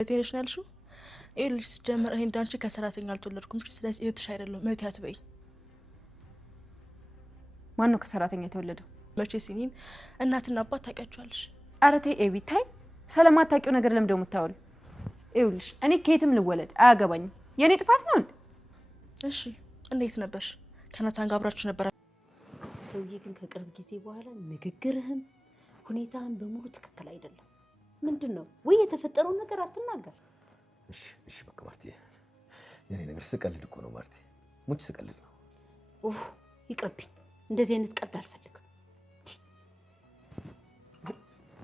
ቴንሽን ያልሽው ይኸውልሽ፣ ሲጀመር እኔ እንዳንቺ ከሰራተኛ አልተወለድኩም። ስለዚህ እህትሽ አይደለሁም። እህቴ አትበይ። ማን ነው ከሰራተኛ የተወለደው? መቼ ሲኒን እናትና አባት ታውቂያቸዋለሽ? ኧረ ተይ ኤቢ ታይ። ስለማታውቂው ነገር ለምን ደሞ የምታወሪው? ይኸውልሽ እኔ ከየትም ልወለድ አያገባኝም። የኔ ጥፋት ነው እንዴ? እሺ እንዴት ነበርሽ? ከናታን ጋር አብራችሁ ነበር? ሰውዬ ግን ከቅርብ ጊዜ በኋላ ንግግርህም ሁኔታህም በሙሉ ትክክል አይደለም። ምንድነው? ወይ የተፈጠረውን ነገር አትናገር። እሺ በቃ ማርቲ፣ የኔ ነገር ስቀልድ እኮ ነው ማርቲ፣ ሙች ስቀልድ ነው። ኡፍ ይቅርብኝ። እንደዚህ አይነት ቀልድ አልፈልግም።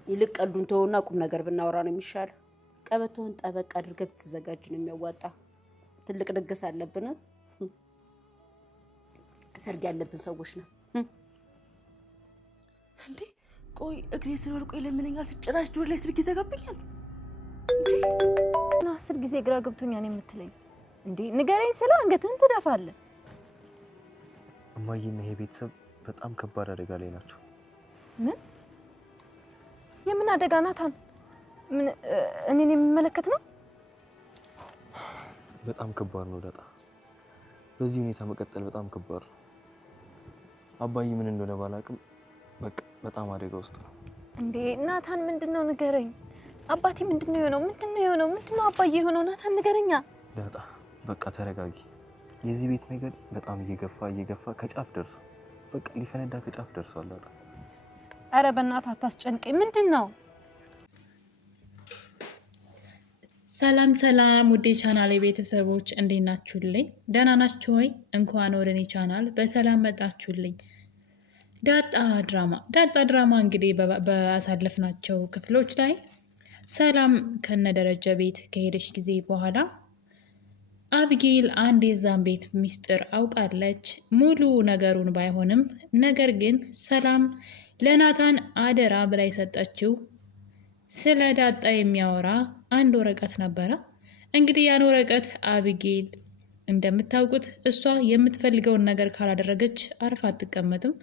ይልቅ ቀልዱን ተውና ቁም ነገር ብናወራ ነው የሚሻለው። ቀበቶውን ጠበቅ አድርገህ ብትዘጋጅ ነው የሚያዋጣ። ትልቅ ድግስ አለብን። ሰርግ ያለብን ሰዎች ነው እንዴ? ቆይ እግሬ ስለወድቆ ይለምነኛል፣ ትጭራሽ ጆሮ ላይ ስልክ ይዘጋብኛል። እና 10 ጊዜ ግራ ገብቶኛል የምትለኝ እንዴ? ንገረኝ ስለ አንገትህን ትደፋለህ። እማዬና ይሄ ቤተሰብ በጣም ከባድ አደጋ ላይ ናቸው። ምን? የምን አደጋ ናታን? ምን እኔን የሚመለከት ነው? በጣም ከባድ ነው ዳጣ። በዚህ ሁኔታ መቀጠል በጣም ከባድ ነው። አባዬ ምን እንደሆነ ባላቅም በቃ በጣም አደጋ ውስጥ ነው። እንዴ ናታን ምንድነው? ንገረኝ። አባቴ ምንድነው የሆነው? ምንድነው አባዬ የሆነው? ናታን ንገረኛ። ዳጣ በቃ ተረጋጊ። የዚህ ቤት ነገር በጣም እየገፋ ከጫፍ ደርሷል። በቃ ሊፈነዳ ከጫፍ ደርሷል ዳጣ። አረ በእናትህ አታስጨንቀኝ። ምንድነው? ሰላም ውዴ ቻናል ቤተሰቦች እንዴት ናችሁልኝ? ደህና ናችሁ ወይ? እንኳን ወደ እኔ ቻናል በሰላም መጣችሁልኝ። ዳጣ ድራማ እንግዲህ በአሳለፍናቸው ክፍሎች ላይ ሰላም ከነደረጀ ቤት ከሄደች ጊዜ በኋላ አቢጌል አንድ የዛን ቤት ሚስጥር አውቃለች። ሙሉ ነገሩን ባይሆንም ነገር ግን ሰላም ለናታን አደራ ብላ የሰጠችው ስለ ዳጣ የሚያወራ አንድ ወረቀት ነበረ። እንግዲህ ያን ወረቀት አቢጌል እንደምታውቁት እሷ የምትፈልገውን ነገር ካላደረገች አርፋ አትቀመጥም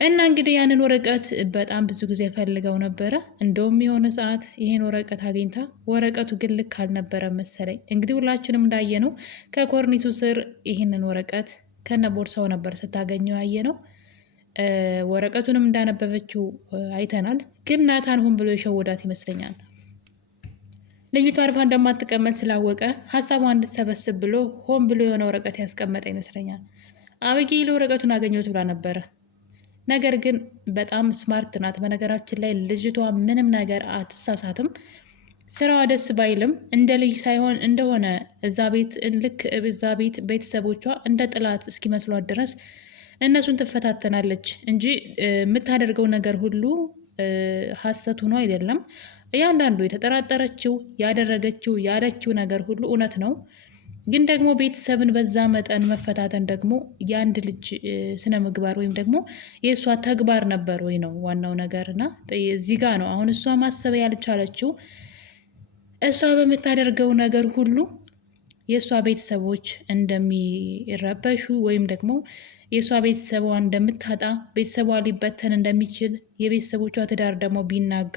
እና እንግዲህ ያንን ወረቀት በጣም ብዙ ጊዜ ፈልገው ነበረ። እንደውም የሆነ ሰዓት ይሄን ወረቀት አግኝታ ወረቀቱ ግን ልክ አልነበረ መሰለኝ። እንግዲህ ሁላችንም እንዳየነው ከኮርኒሱ ስር ይህንን ወረቀት ከነ ቦርሳው ነበር ስታገኘው ያየነው። ወረቀቱንም እንዳነበበችው አይተናል። ግን ናታን ሆን ብሎ የሸወዳት ይመስለኛል። ልጅቷ አርፋ እንደማትቀመጥ ስላወቀ ሀሳቧን እንድትሰበስብ ብሎ ሆን ብሎ የሆነ ወረቀት ያስቀመጠ ይመስለኛል። አቢጌል ወረቀቱን አገኘሁት ብላ ነበረ። ነገር ግን በጣም ስማርት ናት። በነገራችን ላይ ልጅቷ ምንም ነገር አትሳሳትም። ስራዋ ደስ ባይልም እንደ ልጅ ሳይሆን እንደሆነ እዛ ቤት ቤተሰቦቿ እንደ ጥላት እስኪመስሏት ድረስ እነሱን ትፈታተናለች እንጂ የምታደርገው ነገር ሁሉ ሀሰት ሆኖ አይደለም። እያንዳንዱ የተጠራጠረችው ያደረገችው ያለችው ነገር ሁሉ እውነት ነው። ግን ደግሞ ቤተሰብን በዛ መጠን መፈታተን ደግሞ የአንድ ልጅ ስነ ምግባር ወይም ደግሞ የእሷ ተግባር ነበር ወይ ነው ዋናው ነገር። እና እዚህ ጋ ነው አሁን እሷ ማሰብ ያልቻለችው። እሷ በምታደርገው ነገር ሁሉ የእሷ ቤተሰቦች እንደሚረበሹ ወይም ደግሞ የእሷ ቤተሰቧ እንደምታጣ፣ ቤተሰቧ ሊበተን እንደሚችል፣ የቤተሰቦቿ ትዳር ደግሞ ቢናጋ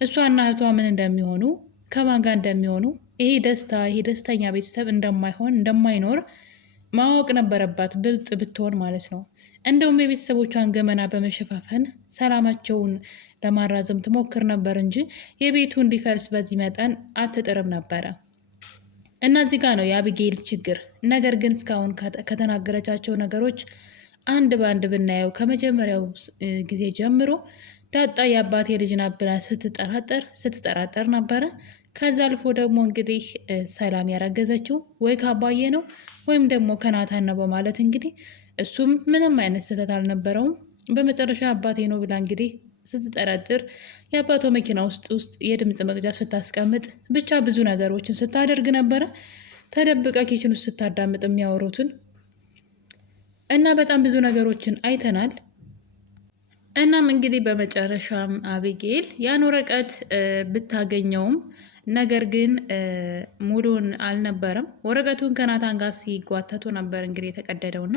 እሷና እህቷ ምን እንደሚሆኑ ከማን ጋር እንደሚሆኑ ይሄ ደስተኛ ቤተሰብ እንደማይኖር ማወቅ ነበረባት፣ ብልጥ ብትሆን ማለት ነው። እንደውም የቤተሰቦቿን ገመና በመሸፋፈን ሰላማቸውን ለማራዘም ትሞክር ነበር እንጂ የቤቱ እንዲፈርስ በዚህ መጠን አትጥርም ነበረ። እና እዚህ ጋር ነው የአቢጌል ችግር። ነገር ግን እስካሁን ከተናገረቻቸው ነገሮች አንድ በአንድ ብናየው ከመጀመሪያው ጊዜ ጀምሮ ዳጣ የአባቴ ልጅ ናት ብላ ስትጠራጠር ነበረ። ከዛ አልፎ ደግሞ እንግዲህ ሰላም ያረገዘችው ወይ ከአባዬ ነው ወይም ደግሞ ከናታን ነው በማለት እንግዲህ እሱም ምንም አይነት ስህተት አልነበረውም። በመጨረሻ አባቴ ነው ብላ እንግዲህ ስትጠረጥር የአባቷ መኪና ውስጥ የድምፅ መቅጃ ስታስቀምጥ ብቻ ብዙ ነገሮችን ስታደርግ ነበረ። ተደብቃ ኪችን ውስጥ ስታዳምጥ የሚያወሩትን እና በጣም ብዙ ነገሮችን አይተናል። እናም እንግዲህ በመጨረሻም አቢጌል ያን ወረቀት ብታገኘውም ነገር ግን ሙሉን አልነበረም። ወረቀቱን ከናታን ጋር ሲጓተቱ ነበር እንግዲህ የተቀደደውና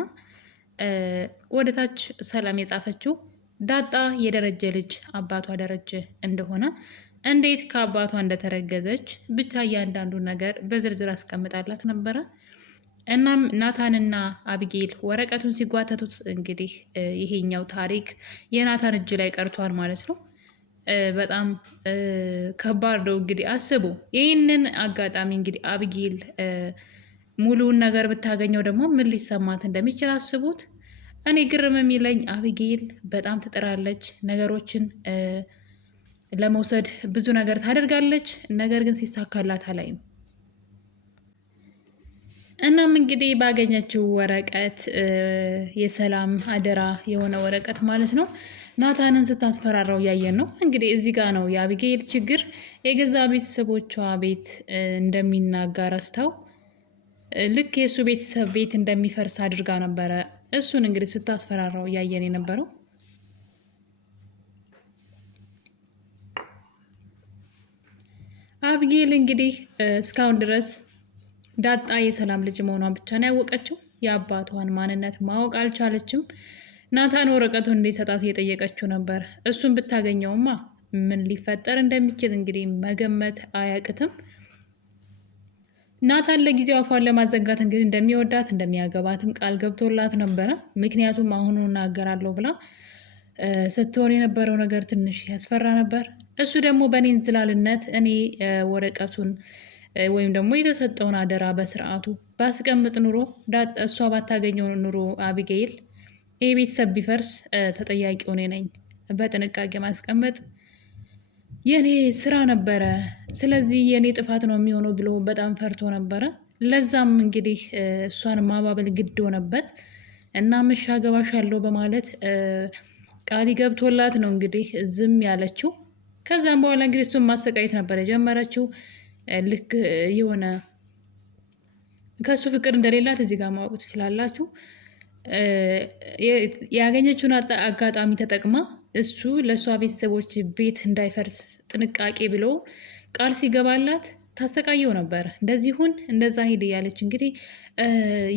ወደታች ሰላም የጻፈችው ዳጣ የደረጀ ልጅ አባቷ ደረጀ እንደሆነ እንዴት ከአባቷ እንደተረገዘች ብቻ እያንዳንዱ ነገር በዝርዝር አስቀምጣላት ነበረ። እናም ናታንና አቢጌል ወረቀቱን ሲጓተቱት እንግዲህ ይሄኛው ታሪክ የናታን እጅ ላይ ቀርቷል ማለት ነው። በጣም ከባድ ነው። እንግዲህ አስቡ ይህንን አጋጣሚ እንግዲህ አቢጌል ሙሉውን ነገር ብታገኘው ደግሞ ምን ሊሰማት እንደሚችል አስቡት። እኔ ግርም የሚለኝ አቢጌል በጣም ትጥራለች፣ ነገሮችን ለመውሰድ ብዙ ነገር ታደርጋለች። ነገር ግን ሲሳካላት አላይም። እናም እንግዲህ ባገኘችው ወረቀት የሰላም አደራ የሆነ ወረቀት ማለት ነው ናታንን ስታስፈራራው እያየን ነው። እንግዲህ እዚህ ጋር ነው የአቢጌል ችግር። የገዛ ቤተሰቦቿ ቤት እንደሚናጋ ረስተው ልክ የእሱ ቤተሰብ ቤት እንደሚፈርስ አድርጋ ነበረ እሱን እንግዲህ ስታስፈራራው እያየን የነበረው። አቢጌል እንግዲህ እስካሁን ድረስ ዳጣ የሰላም ልጅ መሆኗን ብቻ ነው ያወቀችው። የአባቷን ማንነት ማወቅ አልቻለችም። ናታን ወረቀቱን እንዲሰጣት እየጠየቀችው ነበር። እሱን ብታገኘውማ ምን ሊፈጠር እንደሚችል እንግዲህ መገመት አያቅትም። ናታን ለጊዜው አፏን ለማዘጋት እንግዲህ እንደሚወዳት እንደሚያገባትም ቃል ገብቶላት ነበረ። ምክንያቱም አሁኑ እናገራለሁ ብላ ስትሆን የነበረው ነገር ትንሽ ያስፈራ ነበር። እሱ ደግሞ በእኔ እንዝላልነት እኔ ወረቀቱን ወይም ደግሞ የተሰጠውን አደራ በስርዓቱ ባስቀምጥ ኑሮ እሷ ባታገኘው ኑሮ አቢጌል ይህ ቤተሰብ ቢፈርስ ተጠያቂው እኔ ነኝ። በጥንቃቄ ማስቀመጥ የኔ ስራ ነበረ። ስለዚህ የኔ ጥፋት ነው የሚሆነው ብሎ በጣም ፈርቶ ነበረ። ለዛም እንግዲህ እሷን ማባበል ግድ ሆነበት እና ምሻ ገባሻለሁ በማለት ቃል ገብቶላት ነው እንግዲህ ዝም ያለችው። ከዛም በኋላ እንግዲህ እሱን ማሰቃየት ነበር የጀመረችው። ልክ የሆነ ከእሱ ፍቅር እንደሌላት እዚህ ጋር ማወቅ ትችላላችሁ። ያገኘችውን አጋጣሚ ተጠቅማ እሱ ለእሷ ቤተሰቦች ቤት እንዳይፈርስ ጥንቃቄ ብሎ ቃል ሲገባላት ታሰቃየው ነበር። እንደዚሁን እንደዛ ሂድ እያለች እንግዲህ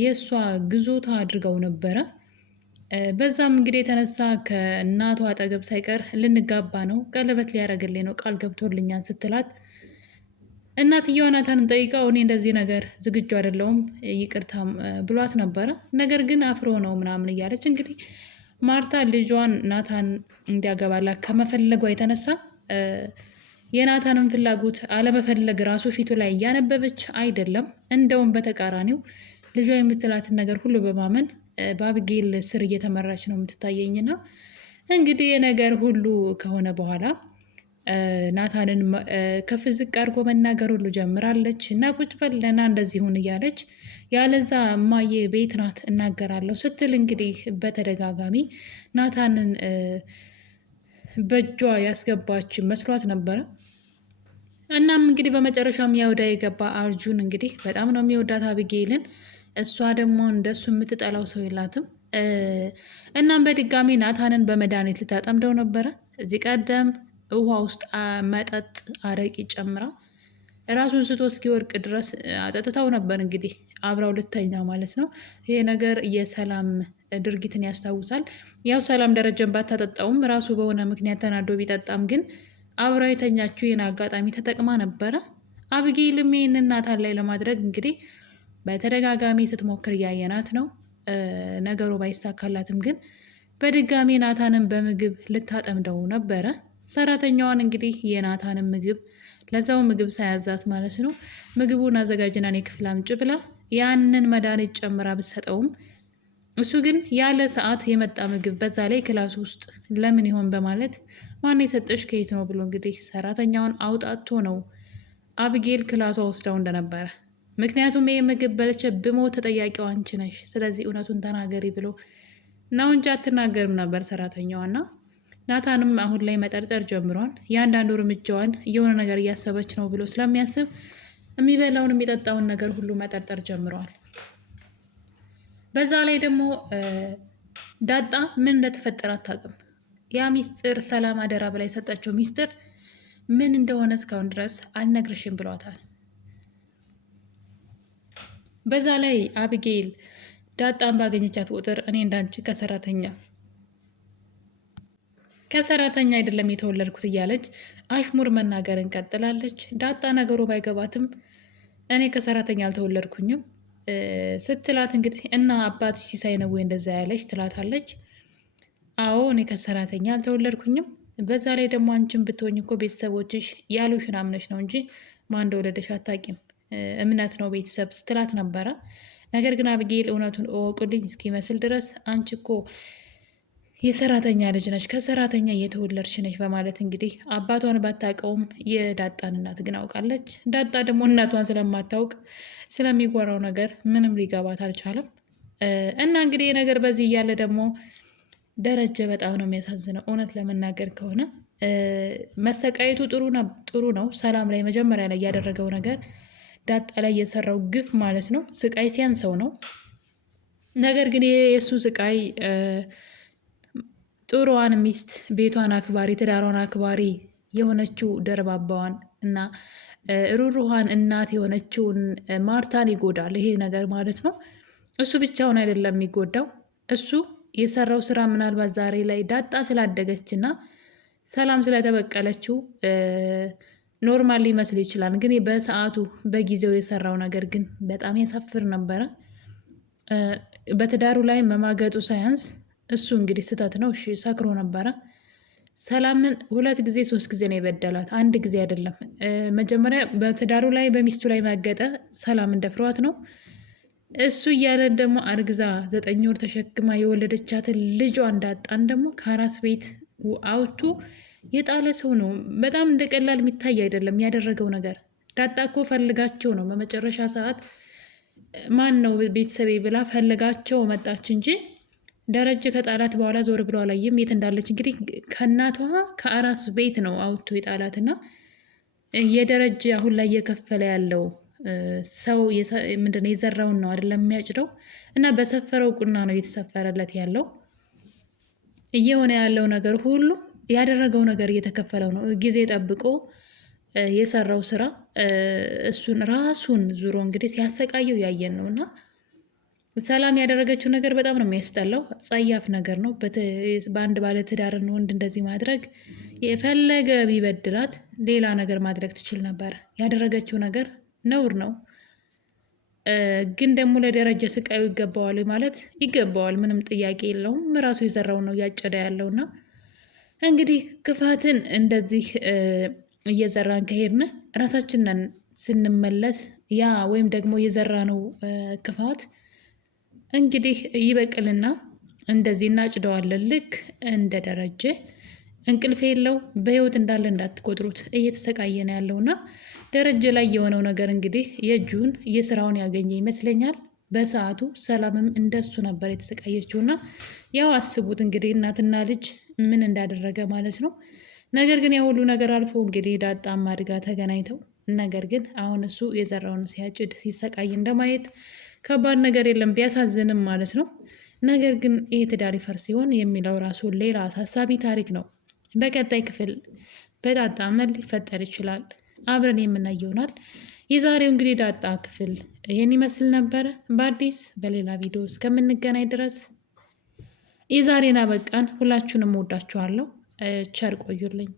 የእሷ ግዞታ አድርገው ነበረ። በዛም እንግዲህ የተነሳ ከእናቷ አጠገብ ሳይቀር ልንጋባ ነው፣ ቀለበት ሊያደርግልኝ ነው ቃል ገብቶልኛል ስትላት እናትየዋ ናታንን ጠይቀው እኔ እንደዚህ ነገር ዝግጁ አይደለሁም ይቅርታ ብሏት ነበረ። ነገር ግን አፍሮ ነው ምናምን እያለች እንግዲህ ማርታ ልጇን ናታን እንዲያገባላት ከመፈለጓ የተነሳ የናታንን ፍላጎት አለመፈለግ ራሱ ፊቱ ላይ እያነበበች አይደለም። እንደውም በተቃራኒው ልጇ የምትላትን ነገር ሁሉ በማመን በአቢጌል ስር እየተመራች ነው የምትታየኝና እንግዲህ የነገር ሁሉ ከሆነ በኋላ ናታንን ከፍ ዝቅ አድርጎ መናገር ሁሉ ጀምራለች። እና ቁጭ በለና እንደዚህ ሁን እያለች ያለዛ እማዬ ቤት ናት እናገራለሁ ስትል እንግዲህ በተደጋጋሚ ናታንን በእጇ ያስገባች መስሏት ነበረ። እናም እንግዲህ በመጨረሻም ያውዳ የገባ አርጁን እንግዲህ በጣም ነው የሚወዳት አቢጌልን። እሷ ደግሞ እንደሱ የምትጠላው ሰው የላትም። እናም በድጋሚ ናታንን በመድኃኒት ልታጠምደው ነበረ። እዚህ ቀደም ውሃ ውስጥ መጠጥ አረቂ ጨምራ ራሱን ስቶ እስኪወርቅ ድረስ አጠጥታው ነበር። እንግዲህ አብራው ልተኛ ማለት ነው። ይሄ ነገር የሰላም ድርጊትን ያስታውሳል። ያው ሰላም ደረጀን ባታጠጣውም ራሱ በሆነ ምክንያት ተናዶ ቢጠጣም ግን አብራው የተኛችው ይህን አጋጣሚ ተጠቅማ ነበረ። አቢጌልም ይህንን ናታን ላይ ለማድረግ እንግዲህ በተደጋጋሚ ስትሞክር እያየናት ነው። ነገሩ ባይሳካላትም ግን በድጋሚ ናታንን በምግብ ልታጠምደው ነበረ። ሰራተኛዋን እንግዲህ የናታንን ምግብ ለዛው ምግብ ሳያዛት ማለት ነው ምግቡን አዘጋጅና እኔ ክፍል አምጪ ብላ ያንን መድኃኒት ጨምራ ብትሰጠውም እሱ ግን ያለ ሰዓት የመጣ ምግብ በዛ ላይ ክላስ ውስጥ ለምን ይሆን በማለት ማን የሰጠሽ ከየት ነው ብሎ እንግዲህ ሰራተኛዋን አውጣቶ ነው አቢጌል ክላሷ ወስደው እንደነበረ። ምክንያቱም ይህ ምግብ በልቼ ብሞት ተጠያቂው አንቺ ነሽ፣ ስለዚህ እውነቱን ተናገሪ ብሎ ነው እንጂ አትናገርም ነበር ሰራተኛዋና ናታንም አሁን ላይ መጠርጠር ጀምሯል። የአንዳንዱ እርምጃዋን የሆነ ነገር እያሰበች ነው ብሎ ስለሚያስብ የሚበላውን የሚጠጣውን ነገር ሁሉ መጠርጠር ጀምረዋል። በዛ ላይ ደግሞ ዳጣ ምን እንደተፈጠረ አታውቅም። ያ ሚስጥር ሰላም አደራ ብላ የሰጠችው ሚስጥር ምን እንደሆነ እስካሁን ድረስ አልነግርሽም ብሏታል። በዛ ላይ አቢጌል ዳጣን ባገኘቻት ቁጥር እኔ እንዳንቺ ከሰራተኛ ከሰራተኛ አይደለም የተወለድኩት እያለች አሽሙር መናገርን ቀጥላለች። ዳጣ ነገሩ ባይገባትም እኔ ከሰራተኛ አልተወለድኩኝም ስትላት እንግዲህ እና አባትሽ ሲሳይ ነው ወይ እንደዛ ያለች ትላታለች። አዎ እኔ ከሰራተኛ አልተወለድኩኝም፣ በዛ ላይ ደግሞ አንቺን ብትሆኝ እኮ ቤተሰቦችሽ ያሉሽን አምነሽ ነው እንጂ ማን እንደወለደሽ አታውቂም፣ እምነት ነው ቤተሰብ ስትላት ነበረ። ነገር ግን አብጌል እውነቱን እወቁልኝ እስኪመስል ድረስ አንቺ እኮ የሰራተኛ ልጅ ነች፣ ከሰራተኛ እየተወለድሽ ነች በማለት እንግዲህ አባቷን ባታውቀውም የዳጣን እናት ግን አውቃለች። ዳጣ ደግሞ እናቷን ስለማታውቅ ስለሚወራው ነገር ምንም ሊገባት አልቻለም። እና እንግዲህ ነገር በዚህ እያለ ደግሞ ደረጀ በጣም ነው የሚያሳዝነው። እውነት ለመናገር ከሆነ መሰቃየቱ ጥሩ ነው። ሰላም ላይ መጀመሪያ ላይ ያደረገው ነገር ዳጣ ላይ የሰራው ግፍ ማለት ነው ስቃይ ሲያንሰው ነው። ነገር ግን የእሱ ስቃይ ጥሩዋን ሚስት ቤቷን አክባሪ ትዳሯን አክባሪ የሆነችው ደርባባዋን እና ሩሩሃን እናት የሆነችውን ማርታን ይጎዳል ይሄ ነገር ማለት ነው። እሱ ብቻውን አይደለም የሚጎዳው። እሱ የሰራው ስራ ምናልባት ዛሬ ላይ ዳጣ ስላደገች እና ሰላም ስለተበቀለችው ኖርማል ሊመስል ይችላል። ግን በሰዓቱ በጊዜው የሰራው ነገር ግን በጣም ያሳፍር ነበረ። በትዳሩ ላይ መማገጡ ሳያንስ እሱ እንግዲህ ስህተት ነው። እሺ ሰክሮ ነበረ። ሰላምን 2 ጊዜ 3 ጊዜ ነው የበደላት፣ 1 ጊዜ አይደለም። መጀመሪያ በትዳሩ ላይ በሚስቱ ላይ ማገጠ። ሰላም እንደፍሯት ነው እሱ እያለን ደግሞ አርግዛ 9 ወር ተሸክማ የወለደቻትን ልጇ እንዳጣን ደግሞ ከአራስ ቤት አውጥቶ የጣለ ሰው ነው። በጣም እንደ ቀላል የሚታይ አይደለም ያደረገው ነገር። ዳጣ እኮ ፈልጋቸው ነው በመጨረሻ ሰዓት ማን ነው ቤተሰቤ ብላ ፈልጋቸው መጣች እንጂ ደረጀ ከጣላት በኋላ ዞር ብሎ አላየም የት እንዳለች። እንግዲህ ከእናቷ ከአራስ ቤት ነው አውጥቶ የጣላት እና የደረጀ አሁን ላይ እየከፈለ ያለው ሰው ምንድነው የዘራውን ነው አይደለም የሚያጭደው። እና በሰፈረው ቁና ነው እየተሰፈረለት ያለው። እየሆነ ያለው ነገር ሁሉ ያደረገው ነገር እየተከፈለው ነው። ጊዜ ጠብቆ የሰራው ስራ እሱን ራሱን ዙሮ እንግዲህ ሲያሰቃየው ያየን ነው። እና ሰላም ያደረገችው ነገር በጣም ነው የሚያስጠላው። ጸያፍ ነገር ነው። በአንድ ባለትዳርን ወንድ እንደዚህ ማድረግ የፈለገ ቢበድላት ሌላ ነገር ማድረግ ትችል ነበር። ያደረገችው ነገር ነውር ነው። ግን ደግሞ ለደረጀ ስቃዩ ይገባዋል ማለት ይገባዋል፣ ምንም ጥያቄ የለውም። ራሱ የዘራው ነው እያጨደ ያለውና እንግዲህ ክፋትን እንደዚህ እየዘራን ከሄድን ራሳችንን ስንመለስ ያ ወይም ደግሞ የዘራነው ክፋት እንግዲህ ይበቅልና እንደዚህ እናጭደዋለን። ልክ እንደ ደረጀ እንቅልፍ የለው በህይወት እንዳለ እንዳትቆጥሩት እየተሰቃየ ነው ያለውና ደረጀ ላይ የሆነው ነገር እንግዲህ የእጁን የስራውን ያገኘ ይመስለኛል። በሰዓቱ ሰላምም እንደሱ ነበር የተሰቃየችውና ያው አስቡት እንግዲህ እናትና ልጅ ምን እንዳደረገ ማለት ነው። ነገር ግን የሁሉ ነገር አልፎ እንግዲህ ዳጣም አድጋ ተገናኝተው ነገር ግን አሁን እሱ የዘራውን ሲያጭድ ሲሰቃይ እንደማየት ከባድ ነገር የለም፣ ቢያሳዝንም ማለት ነው። ነገር ግን ይህ ትዳር ይፈርስ ሲሆን የሚለው ራሱ ሌላ አሳሳቢ ታሪክ ነው። በቀጣይ ክፍል በዳጣ ምን ሊፈጠር ይችላል አብረን የምናየው ይሆናል። የዛሬው እንግዲህ ዳጣ ክፍል ይህን ይመስል ነበረ። በአዲስ በሌላ ቪዲዮ እስከምንገናኝ ድረስ የዛሬን አበቃን። ሁላችሁንም ወዳችኋለሁ። ቸር ቆዩልኝ።